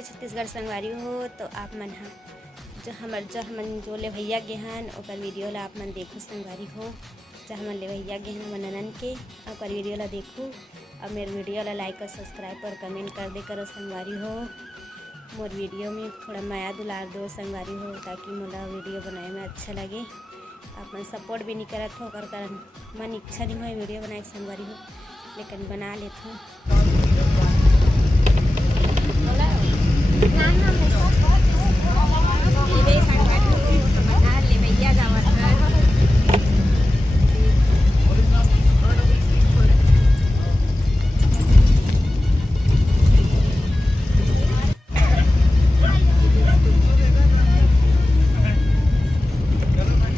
नमस्ते छत्तीसगढ़ संगवारी हो। तो आप मन हमन जो ले भैया गे हन ओकर वीडियो ला आप मन देखो संगवारी हो। जो हमन ले भैया गे हन हमन ननन के ओकर वीडियो ला देखो और मेरे वीडियो ला लाइक और सब्सक्राइब और कमेंट कर दे करो संगवारी हो। मोर वीडियो में थोड़ा माया दुलार दो संगवारी हो ताकि मोला वीडियो बनाए में अच्छा लगे। आप मन सपोर्ट भी नहीं करत हो ओकर कारण मन इच्छा नहीं हो वीडियो बनाए संगवारी हो, लेकिन बना लेत हूँ।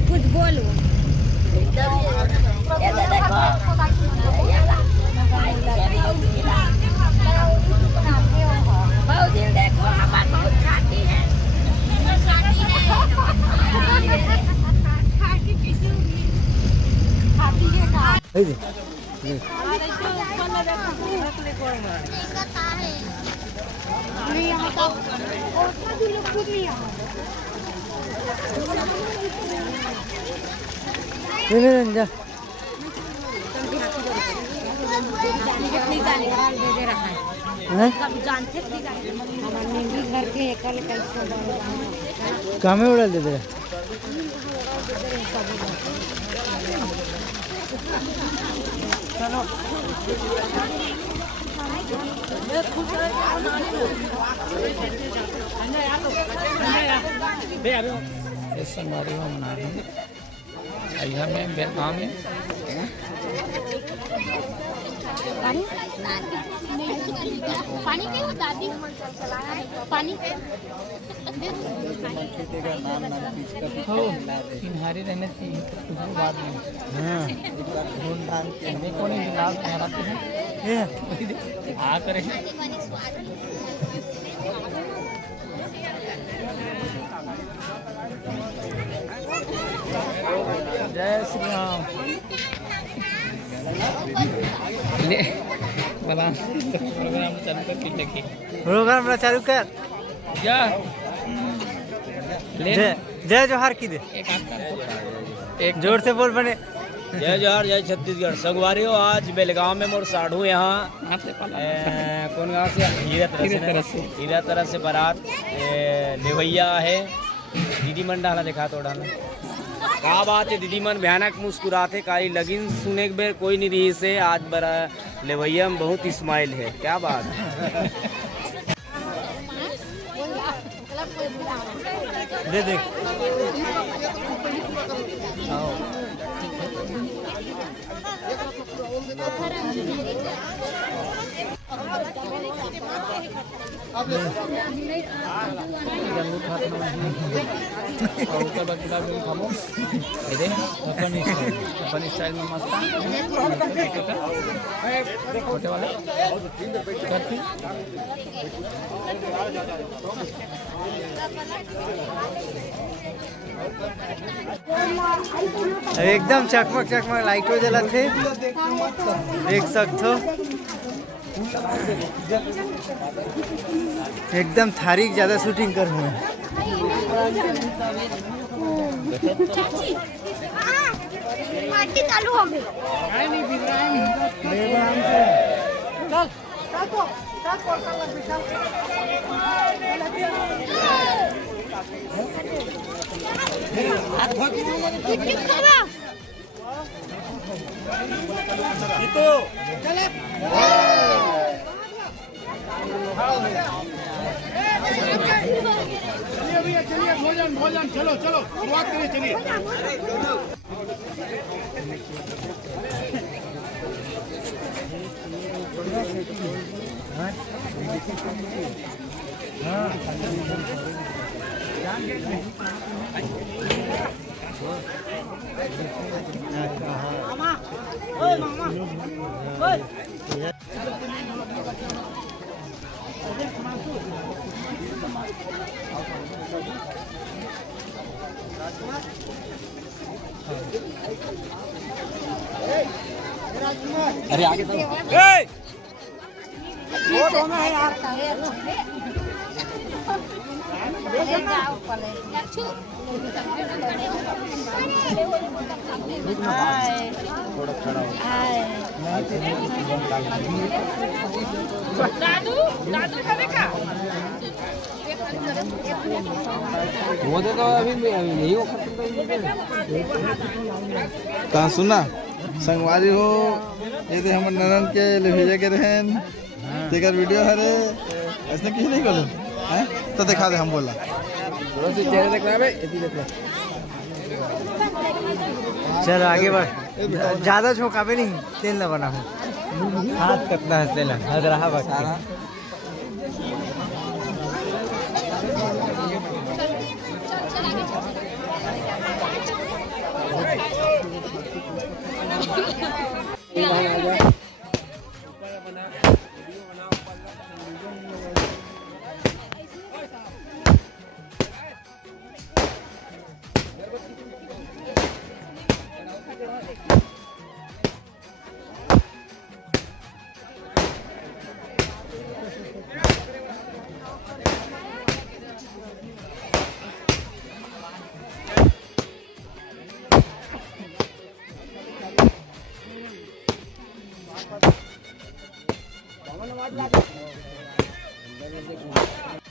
कुछ बोलो जा कामे उड़ा दे दे संगवारी हो मना रहे हैं अहिया में वियतनाम में पानी के दादी पानी किनारे रहने चाहिए कुछ बात नहीं। हाँ हमें कौन इलाज ठहराते हैं आ करें जय श्री राम ले बला प्रोग्राम चालू कर पीछे की प्रोग्राम चालू कर जा ले जय जोहार की दे एक जोर से बोल बने। जय जोहार जय छत्तीसगढ़ संगवारी हो। आज बेलगांव में मोर साढ़ू यहाँ कौन गाँव से हीरा तरह से बारात लेवैया है। दीदी मन डाला देखा तो डाला का बात है। दीदी मन भयानक मुस्कुराते काली लगिन सुने के बेर कोई नहीं रही से आज बड़ा लेवैया में बहुत स्माइल है। क्या बात दे देख अपन स्टाइल में मस्त छोटे वाले एकदम चकमक चकमक लाइटो जला थे देख सकते हो। एकदम थारीक ज्यादा शूटिंग कर हुए चालू हो गई चलिए भोजन भोजन चलो चलो शुरुआत करिए चलिए। अरे आगे तो वो दोनों है यार। दादू दादू खाने का वो तो अभी नहीं हो कहाँ सुना संगवारी हो ये थे हम ननन के ले भेजे के रहन तेकर वीडियो हरे ऐसे किसी नहीं करो हैं तो दिखा दे हम बोला चेहरे देख रहा है चल आगे बढ़, ज्यादा झोंकावे नहीं, तेल न बना हो, हाथ कितना हंसने लगा, हंस रहा बस।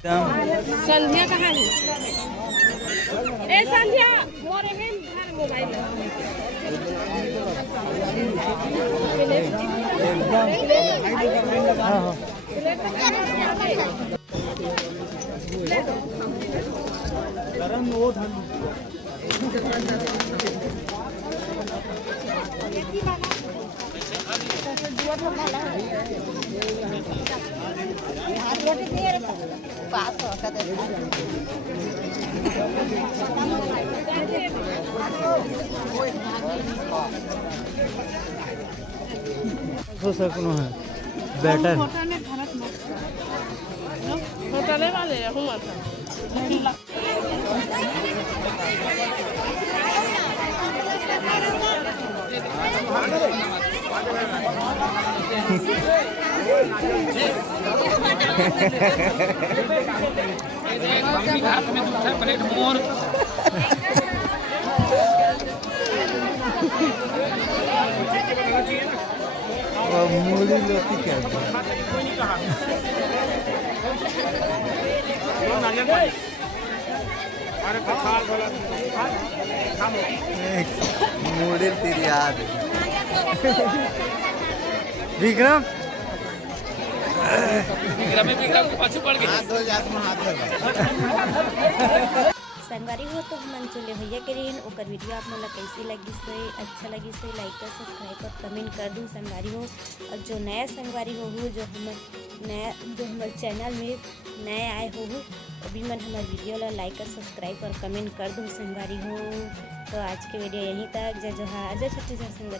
संध्या कहाँ है? ए संध्या मोरे में घर मोबाइल हो सकनो है बेटर होटल वाले हूँ मूली लोटी क्या मूडी तेरी याद विक्रम पाछू पड़ गई संगवारी हो तो हम चले भैया के रही ओकर वीडियो आप मन कैसी लगी से अच्छा लगी से लाइक कर सब्सक्राइब और कमेंट कर दूँ संगवारी हो। और जो नया संगवारी हो जो हमारे चैनल में नए आए हो अभी मन हमारे वीडियो ला लाइक और सब्सक्राइब और कमेंट कर दूँ संगवारी हो। तो आज के वीडियो यहीं तक। जय जोहार, जय छत्तीसगढ़ संगवारी।